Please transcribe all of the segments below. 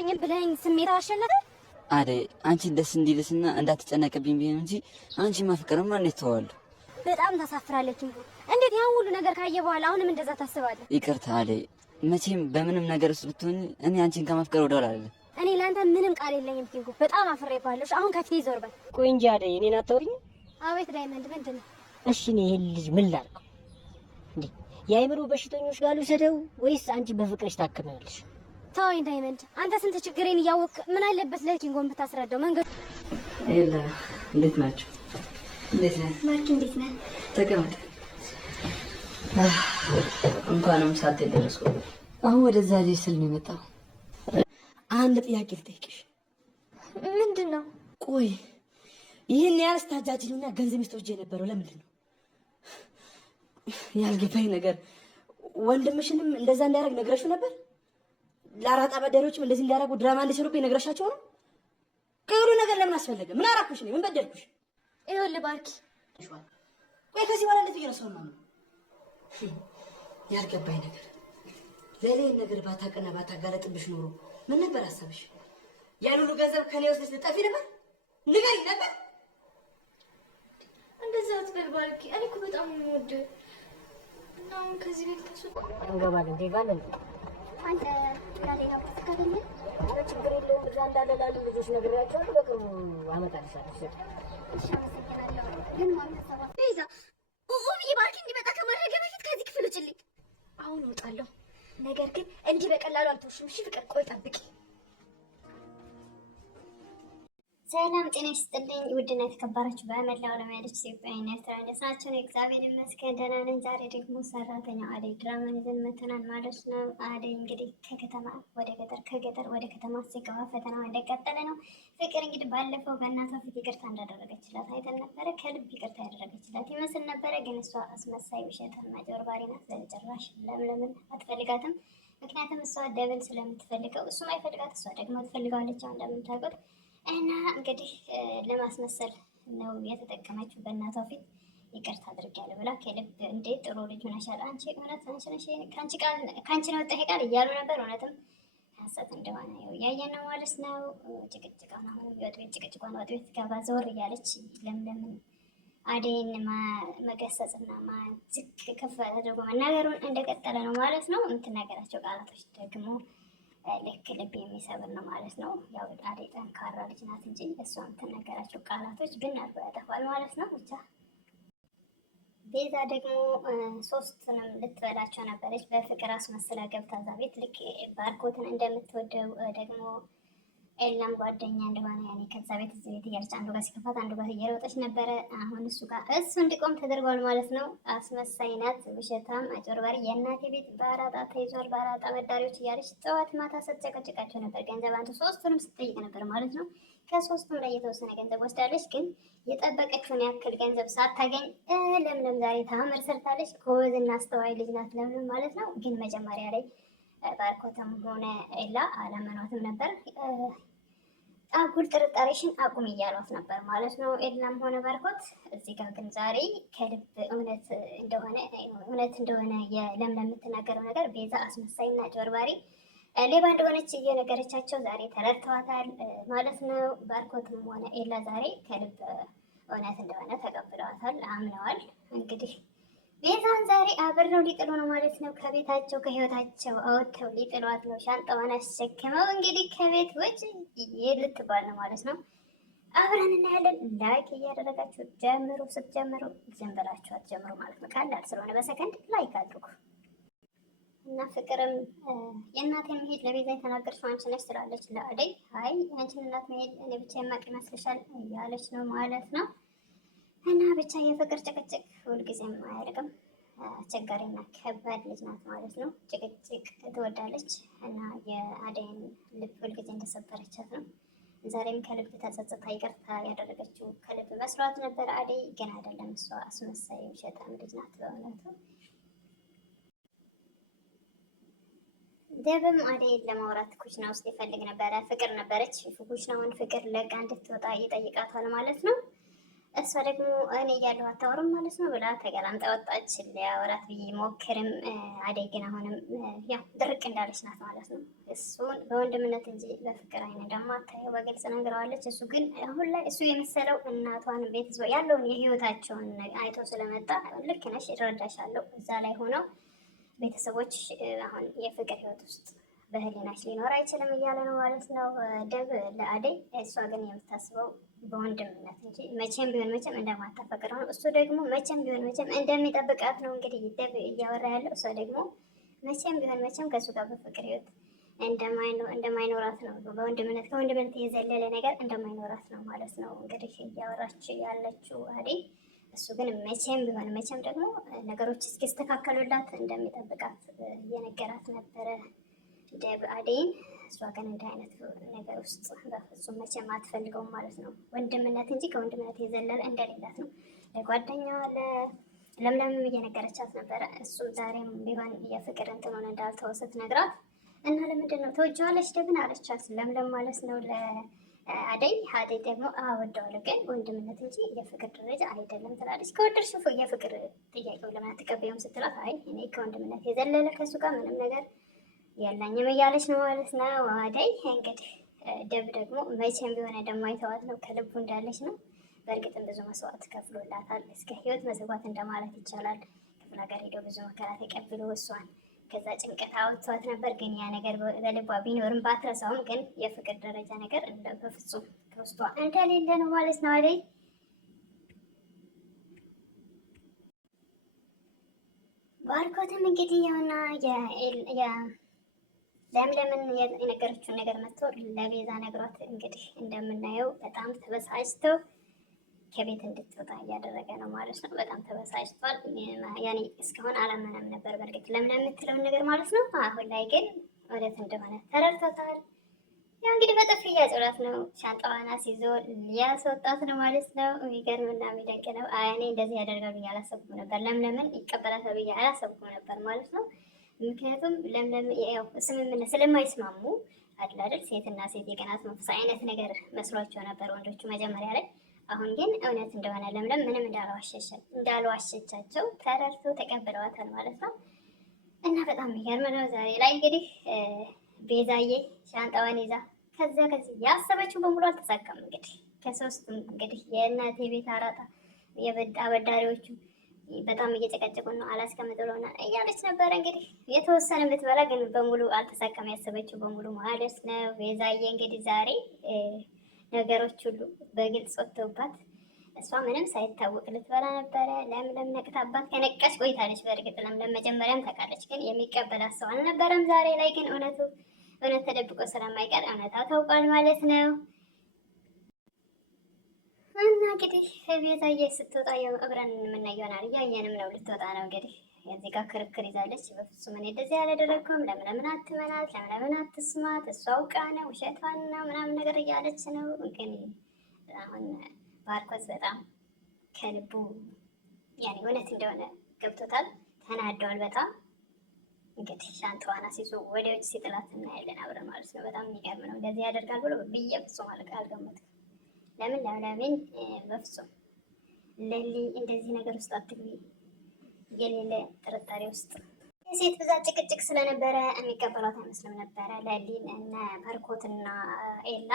አታፈቅረኝም ብለኝ ስሜት አሸነፈ አደይ አንቺ ደስ እንዲልስና እንዳትጨነቅብኝ ቢሆን እንጂ አንቺ ማፍቀርማ እንዴት ተዋለሁ። በጣም ታሳፍራለች እንዴ! እንዴት ያን ሁሉ ነገር ካየ በኋላ አሁንም እንደዛ ታስባለህ? ይቅርታ አደይ፣ መቼም በምንም ነገር ውስጥ ብትሆን እኔ አንቺን ከማፍቀር ወደ ኋላ አልልም። እኔ ላንተ ምንም ቃል የለኝም ኪንጎ፣ በጣም አፍሬብሃለሁ። አሁን ከፊቴ ዞር በል። ቆይ እንጂ አደይ፣ እኔን አታወሪኝ? አቤት ዳይመንድ፣ ምንድን ነው? እሺ እኔ ይሄን ልጅ ምን ላድርገው እንዴ? የአእምሮ በሽተኞች ጋር ልውሰደው ወይስ አንቺ በፍቅርሽ ታከሚያለሽ? ተወኝ ዳይመንድ፣ አንተ ስንት ችግሬን እያወቅ ምን አለበት ለኪንጎን ብታስረዳው መንገዱ። ኤላ እንዴት ናችሁ? እንዴት ነህ ማርክ? እንዴት ነህ? ተቀመጥ። እንኳንም ሳት ደረስኩ። አሁን ወደዛ ልጅ ስል ነው የመጣው። አንድ ጥያቄ ልጠይቅሽ። ምንድን ነው? ቆይ ይህን ያህል ስታጃጅሉና ገንዘብ ስቶጅ የነበረው ለምንድን ነው? ያልገባኝ ነገር ወንድምሽንም እንደዛ እንዲያደርግ ነግረሽው ነበር? ለአራጣ በደሮችም እንደዚህ እንዲያደርጉ ድራማ እንዲሰሩብኝ ነግረሻቸው ነው? ከሁሉ ነገር ለምን አስፈለገ? ምን አራኩሽ ነው? ምን በደልኩሽ? ይኸውልህ ባርኪ፣ ቆይ ከዚህ በኋላ እንዴት እየረሳሁ ነው? ያልገባኝ ነገር ለሌላ ነገር ባታቀና ባታጋለጥብሽ ኖሮ ምን ነበር ሀሳብሽ? ያን ሁሉ ገንዘብ ከኔ ወስደሽ ልጠፊ ነበር? ንገሪኝ ነበር። እንደዛ አትበል ባርኪ፣ እኔ እኮ በጣም ነው የምወደው እና አሁን ከዚህ ቤት ተስወጣ እንገባለን። እንዴጋለን አንተ ላሌላ ካገኘ ችግር የለውም። እዛ እንዳለ ላሉ ልጆች ነግሬያቸዋለሁ። በቅርቡ አመጣልሻለሁ። እሺ አመሰግናለሁ። ግን ማንተሰባ ቤዛ ኡኡዬ ባርኪ እንዲመጣ ከማድረግ በፊት ከዚህ ክፍል ውጭልኝ። አሁን እወጣለሁ፣ ነገር ግን እንዲህ በቀላሉ አልተውሽም። እሺ ፍቅር፣ ቆይ ጠብቂ። ሰላም ጤና ይስጥልኝ። ውድና የተከበራችሁ በመላው ዓለም ያለች ኢትዮጵያውያን ኤርትራውያን እንዴት ናችሁ? እግዚአብሔር ይመስገን ደህና ነኝ። ዛሬ ደግሞ ሰራተኛው አደይ ድራማን ይዘን መተናል ማለት ነው። አደይ እንግዲህ ከከተማ ወደ ገጠር ከገጠር ወደ ከተማ ሲገባ ፈተናው እንደቀጠለ ነው። ፍቅር እንግዲህ ባለፈው በእናቷ ፊት ይቅርታ እንዳደረገችላት አይተን ነበረ። ከልብ ይቅርታ ያደረገችላት ይመስል ነበረ፣ ግን እሷ አስመሳይ ውሸታም አጭበርባሪ ናት። ለጭራሽ ለምለምን አትፈልጋትም። ምክንያቱም እሷ ደብል ስለምትፈልገው እሱም አይፈልጋት፣ እሷ ደግሞ ትፈልገዋለች። አሁን እንደምታውቁት እና እንግዲህ ለማስመሰል ነው የተጠቀመችው። በእናቷ ፊት ይቅርታ አድርጊያለሁ ብላ ከልብ እንዴ ጥሩ ልጅ ሆነሻል፣ አንቺ እውነት አንቺ ነሽ፣ ካንቺ ነው ወጣ ቃል እያሉ ነበር። እውነትም ሐሰት እንደሆነ ያው ያየን ነው ማለት ነው። ጭቅጭቃን አሁን ወጥ ቤት ጭቅጭቋን ወጥ ቤት ገባ ዘወር እያለች ለምለምን አደይን መገሰጽና ዝቅ ከፍ አድርጎ መናገሩን እንደቀጠለ ነው ማለት ነው። የምትናገራቸው ቃላቶች ደግሞ ልክ ልብ የሚሰብር ነው ማለት ነው። ያው አደይ ጠንካራ ልጅ ናት እንጂ እሷ የምትናገራቸው ቃላቶች ግን አርባ ያጠፋል ማለት ነው። ብቻ ቤዛ ደግሞ ሶስቱንም ልትበላቸው ነበረች። በፍቅር አስመስላ ገብታ እዛ ቤት ልክ ባርኮትን እንደምትወደው ደግሞ ኤላም ጓደኛ እንደሆነ ያኔ ከዛ ቤት እዚህ ቤት እያለች አንዱ ጋር ሲከፋት አንዱ ጋር እየሮጠች ነበረ። አሁን እሱ ጋር እሱ እንዲቆም ተደርጓል ማለት ነው። አስመሳይ ናት፣ ውሸታም፣ አጭበርባሪ፣ የእናቴ ቤት በአራጣ ተይዟል፣ በአራጣ በዳሪዎች እያለች ጠዋት ማታ ስትጨቀጭቃቸው ነበር። ገንዘብ አንተ ሶስቱንም ስትጠይቅ ነበር ማለት ነው። ከሶስቱም ላይ የተወሰነ ገንዘብ ወስዳለች፣ ግን የጠበቀችውን ያክል ገንዘብ ሳታገኝ ለምለም ዛሬ ታምር ሰርታለች። ጎበዝና አስተዋይ ልጅ ናት ለምለም ማለት ነው። ግን መጀመሪያ ላይ ባርኮትም ሆነ ኤላ አላመኗትም ነበር። አጉል ጥርጣሬሽን አቁም እያሏት ነበር ማለት ነው። ኤላም ሆነ ባርኮት እዚህ ጋር ግን ዛሬ ከልብ እውነት እንደሆነ የለምለም የምትናገረው ነገር ቤዛ አስመሳይና አጭበርባሪ ሌባ እንደሆነች እየነገረቻቸው ዛሬ ተረድተዋታል ማለት ነው። ባርኮትም ሆነ ኤላ ዛሬ ከልብ እውነት እንደሆነ ተቀብለዋታል፣ አምነዋል። እንግዲህ ቤዛን ዛሬ አብረው ሊጥሉ ነው ማለት ነው። ከቤታቸው ከህይወታቸው አወጥተው ሊጥሏት ነው። ሻንጣዋን አስሸክመው እንግዲህ ከቤት ውጭ ልትባል ነው ማለት ነው። አብረን እናያለን። ላይክ እያደረጋችሁ ጀምሩ። ስትጀምሩ ዝም ብላችሁ አትጀምሩ ማለት ነው። ቀላል ስለሆነ በሰከንድ ላይክ አድርጉ እና ፍቅርም የእናቴን መሄድ ለቤዛ የተናገርሽው አንቺ ነሽ ትላለች ለአደይ። አይ አንቺን እናት መሄድ እኔ ብቻ የማውቅ ይመስልሻል እያለች ነው ማለት ነው። እና ብቻ የፍቅር ጭቅጭቅ ሁልጊዜም አያልቅም። አስቸጋሪና ከባድ ልጅ ናት ማለት ነው። ጭቅጭቅ ትወዳለች እና የአደይን ልብ ሁልጊዜ እንደሰበረቻት ነው። ዛሬም ከልብ ተጸጽታ ይቅርታ ያደረገችው ከልብ መስሏት ነበር። አደይ ግን አይደለም፣ እሷ አስመሳይ ውሸታም ልጅ ናት በእውነቱ። ደብም አደይን ለማውራት ኩሽና ውስጥ ይፈልግ ነበረ። ፍቅር ነበረች ኩሽናውን ፍቅር ለቃ እንድትወጣ ይጠይቃታል ማለት ነው። እሷ ደግሞ እኔ እያለሁ አታወሩም ማለት ነው ብላ ተገላምጣ ወጣች። ሊያወራት ብዬ ሞክርም አደይ ግን አሁንም ያው ድርቅ እንዳለች ናት ማለት ነው። እሱን በወንድምነት እንጂ በፍቅር አይነ ደግሞ አታየው በግልጽ ነግረዋለች። እሱ ግን አሁን ላይ እሱ የመሰለው እናቷን ቤተሰብ ያለውን የህይወታቸውን አይቶ ስለመጣ ልክ ነሽ እረዳሻለሁ፣ እዛ ላይ ሆነው ቤተሰቦች አሁን የፍቅር ህይወት ውስጥ በህሊናች ሊኖር አይችልም እያለ ነው ማለት ነው ደብ ለአደይ። እሷ ግን የምታስበው በወንድምነት እንጂ መቼም ቢሆን መቼም እንደማታፈቅረው ነው። እሱ ደግሞ መቼም ቢሆን መቼም እንደሚጠብቃት ነው እንግዲህ ደብ እያወራ ያለው። እሷ ደግሞ መቼም ቢሆን መቼም ከእሱ ጋር በፍቅር ህይወት እንደማይኖራት ነው። በወንድምነት ከወንድምነት የዘለለ ነገር እንደማይኖራት ነው ማለት ነው እንግዲህ እያወራች ያለችው አደይ። እሱ ግን መቼም ቢሆን መቼም ደግሞ ነገሮች እስኪስተካከሉላት እንደሚጠብቃት እየነገራት ነበረ ደብ አደይን። እሷ ግን እንዲህ አይነት ነገር ውስጥ በፍጹም መቼም አትፈልገውም ማለት ነው። ወንድምነት እንጂ ከወንድምነት የዘለለ እንደሌላት ነው ለጓደኛዋ ለምለምም እየነገረቻት ነበረ። እሱም ዛሬም ቢሆን የፍቅር እንትኑን እንዳልተወ ስትነግራት እና ለምንድን ነው ተወጂዋለች ደብን አለቻት ለምለም ማለት ነው ለአደይ። አደይ ደግሞ አወደዋለሁ ግን ወንድምነት እንጂ የፍቅር ደረጃ አይደለም ትላለች። ከወደድሽ የፍቅር ጥያቄው ለምን አትቀበይውም ስትላት አይ እኔ ከወንድምነት የዘለለ ከእሱ ጋር ምንም ነገር የለኝም እያለች ነው ማለት ነው አደይ። እንግዲህ ደብ ደግሞ መቼም ቢሆን እንደማይተዋት ነው ከልቡ እንዳለች ነው። በእርግጥም ብዙ መስዋዕት ከፍሎላታል፣ እስከ ህይወት መዘጓት እንደማለት ይቻላል። ክፍለ ሀገር ሄደው ብዙ መከራ ተቀብሎ እሷን ከዛ ጭንቀት አውጥቷት ነበር። ግን ያ ነገር በልቧ ቢኖርም ባትረሳውም ግን የፍቅር ደረጃ ነገር በፍጹም ከውስጧ እንደሌለ ነው ማለት ነው አደይ። ባርኮትም እንግዲህ ያውና ለምለምን የነገረችውን ነገር መጥቶ ለቤዛ ነግሯት እንግዲህ እንደምናየው በጣም ተበሳጭተው ከቤት እንድትወጣ እያደረገ ነው ማለት ነው። በጣም ተበሳጭቷል። ያኔ እስካሁን አላመነም ነበር በእርግጥ ለምለም የምትለውን ነገር ማለት ነው። አሁን ላይ ግን ወዴት እንደሆነ ተረድቶታል። ያው እንግዲህ በጥፊ እያጮላት ነው። ሻንጣዋን አስይዞ ሊያስወጣት ነው ማለት ነው። የሚገርምና የሚደንቅ ነው። እኔ እንደዚህ ያደርጋል ብዬ አላሰብኩም ነበር። ለምለምን ይቀበላታል ብዬ አላሰብኩም ነበር ማለት ነው። ምክንያቱም ለምለም ያው ስምምነት ስለማይስማሙ አይደል ሴትና ሴት የቀናት መንፈስ አይነት ነገር መስሏቸው ነበር ወንዶቹ መጀመሪያ ላይ። አሁን ግን እውነት እንደሆነ ለምለም ምንም እንዳልዋሸቻቸው ተረድቶ ተቀብለዋታል ማለት ነው። እና በጣም የሚገርም ነው። ዛሬ ላይ እንግዲህ ቤዛዬ ሻንጣዋን ይዛ ከዚህ ያሰበችው በሙሉ አልተሳካም። እንግዲህ ከሶስቱም እንግዲህ የእናቴ ቤት አራጣ አበዳሪዎቹ በጣም እየጨቀጨቁ ነው አላስቀምጥ ብለውናል እያለች ነበረ። እንግዲህ የተወሰነ ብትበላ ግን በሙሉ አልተሳካም ያሰበችው በሙሉ ማለት ነው። ቤዛዬ እንግዲህ ዛሬ ነገሮች ሁሉ በግልጽ ወጥተውባት እሷ ምንም ሳይታወቅ ልትበላ ነበረ። ለምለም ነቅታባት ከነቃች ቆይታለች። በእርግጥ ለምለም መጀመሪያም ታውቃለች፣ ግን የሚቀበላት ሰው አልነበረም። ዛሬ ላይ ግን እውነት ተደብቆ ስለማይቀር እውነታው ታውቋል ማለት ነው። እና እንግዲህ ቤዛዬ ስትወጣ አብረን የምናየው ይሆናል። እያየንም ነው፣ ልትወጣ ነው እንግዲህ። እዚህ ጋር ክርክር ይዛለች። በፍጹም እኔ እንደዚህ ያላደረግኩም፣ ለምለምን አትመናት፣ ለምለምን አትስማት፣ እሷ አውቃ ነው ውሸቷን ነው ምናምን ነገር እያለች ነው። ግን አሁን ባርኮት በጣም ከልቡ ያኔ እውነት እንደሆነ ገብቶታል። ተናደዋል በጣም እንግዲህ ሻንጣዋን አስይዞ ወደ ውጭ ሲጥላት እናያለን አብረን ማለት ነው። በጣም የሚገርም ነው። እንደዚህ ያደርጋል ብሎ ብዬ ፍጹም አልገመትኩም። ለምን በፍጹም ለሊ እንደዚህ ነገር ውስጥ አትግቢ፣ የሌለ ጥርጣሬ ውስጥ የሴት ብዛት ጭቅጭቅ ስለነበረ የሚቀበሏት አይመስልም ነበረ። ለሊን እና ባርኮትና ኤላ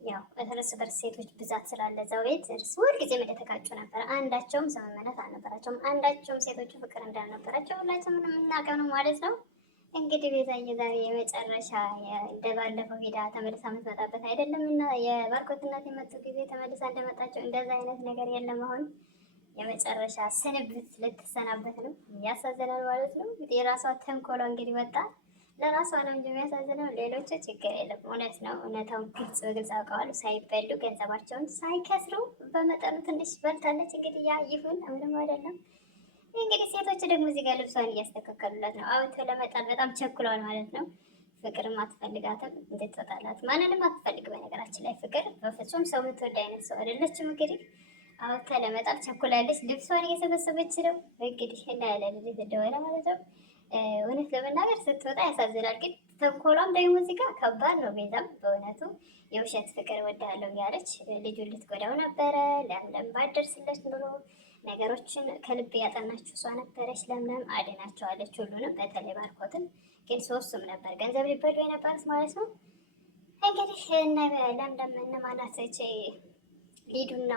ያው እርስ በርስ ሴቶች ብዛት ስላለ እዛው ቤት ሁልጊዜም እንደተጋጩ ነበረ። አንዳቸውም ስምምነት አልነበራቸውም። አንዳቸውም ሴቶቹ ፍቅር እንዳልነበራቸው ሁላችንም የምናውቀው ነው ማለት ነው። እንግዲህ ቤዛዬ ዛሬ የመጨረሻ እንደባለፈው ሄዳ ተመልሳ የምትመጣበት አይደለም እና የባርኮት እናት የመጡ ጊዜ ተመልሳ እንደመጣቸው እንደዛ አይነት ነገር የለም። አሁን የመጨረሻ ስንብት ልትሰናበት ነው። ያሳዝናል ማለት ነው። የራሷ ተንኮሏ እንግዲህ ወጣ። ለራሷ ነው እንጂ የሚያሳዝነው ሌሎቹ ችግር የለም። እውነት ነው። እውነታውን በግልጽ አውቀዋል። ሳይበሉ ገንዘባቸውን ሳይከስሩ በመጠኑ ትንሽ በልታለች። እንግዲህ ያ ይሁን ምንም አይደለም። እንግዲህ ሴቶች ደግሞ እዚህ ጋር ልብሷን እያስተካከሉላት ነው። አውጥተው ለመጣል በጣም ቸኩለዋል ማለት ነው። ፍቅርም አትፈልጋትም፣ እንድትወጣላት ማንንም አትፈልግ። በነገራችን ላይ ፍቅር በፍጹም ሰው የምትወድ አይነት ሰው አይደለችም። እንግዲህ አውጥታ ለመጣል ቸኩላለች። ልብሷን እየሰበሰበች ነው እንግዲህ እናያለን እንዴት እንደሆነ ማለት ነው። እውነት ለመናገር ስትወጣ ያሳዝናል። ግን ተንኮሏም ደግሞ እዚህ ጋር ከባድ ነው። ቤዛም በእውነቱ የውሸት ፍቅር ወዳለው እያለች ልጁን ልትጎዳው ነበረ። ለምለም ባደርስለት ብሎ ነገሮችን ከልብ ያጠናችው እሷ ነበረች። ለምለም አድናቸዋለች ሁሉንም፣ በተለይ ባርኮትን። ግን ሶስቱም ነበር ገንዘብ ሊበሉ የነበሩት ማለት ነው። እንግዲህ ለምለም እነማናት ሊዱና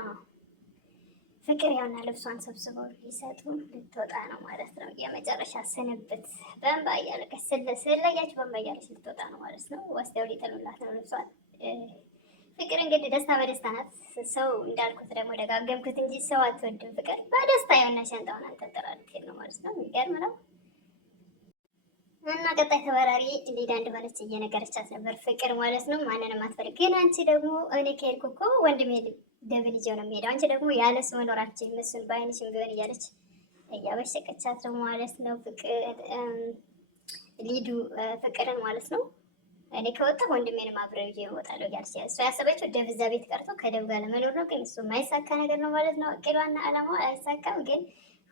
ፍቅር ያውና ልብሷን ሰብስበው ሊሰጡ ልትወጣ ነው ማለት ነው። የመጨረሻ ስንብት በእንባ እያለቀች ስለያች በእንባ እያለች ልትወጣ ነው ማለት ነው። ወስደው ሊጥሉላት ነው ልብሷን። ፍቅር እንግዲህ ደስታ በደስታ ናት። ሰው እንዳልኩት ደግሞ ደጋገምኩት እንጂ ሰው አትወድም ፍቅር። በደስታ ያውና ሻንጣውን አንጠልጥላ ልትሄድ ነው ማለት ነው። የሚገርም ነው። እና ቀጣይ ተወራሪ ሊዳ እንደሆነች እየነገረቻት ነበር ፍቅር ማለት ነው። ማንንም አትፈልግ፣ ግን አንቺ ደግሞ እኔ ከሄድኩ እኮ ወንድሜ ደብል ይዤው ነው የሚሄደው፣ አንቺ ደግሞ ያለሱ መኖራችን እሱን በአይንሽም ቢሆን እያለች እያበሸቀቻት ነው ማለት ነው። ሊዱ ፍቅርን ማለት ነው። እኔ ከወጣ ወንድሜንም አብረው ይዤ እወጣለሁ እያለች እሷ ያሰበችው ደብ እዛ ቤት ቀርቶ ከደብ ጋር ለመኖር ነው። ግን እሱ የማይሳካ ነገር ነው ማለት ነው። እቅዷና አላማዋ አይሳካም። ግን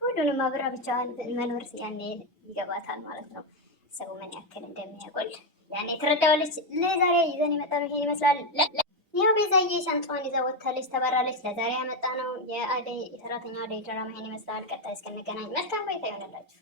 ሁሉንም አብራ ብቻዋን መኖር ያኔ ይገባታል ማለት ነው። ሰው ምን ያክል እንደሚያጎል ያኔ ትረዳዋለች። ለዛሬ ይዘን የመጣነው ይሄን ይመስላል። ያው ቤዛዬ ሻንጣዋን ይዛ ወጥታለች፣ ተባራለች። ለዛሬ ያመጣ ነው የአደይ ሰራተኛ አደይ ድራማ ይሄን ይመስላል። ቀጣይ እስክንገናኝ መልካም ቆይታ ይሆንላችሁ።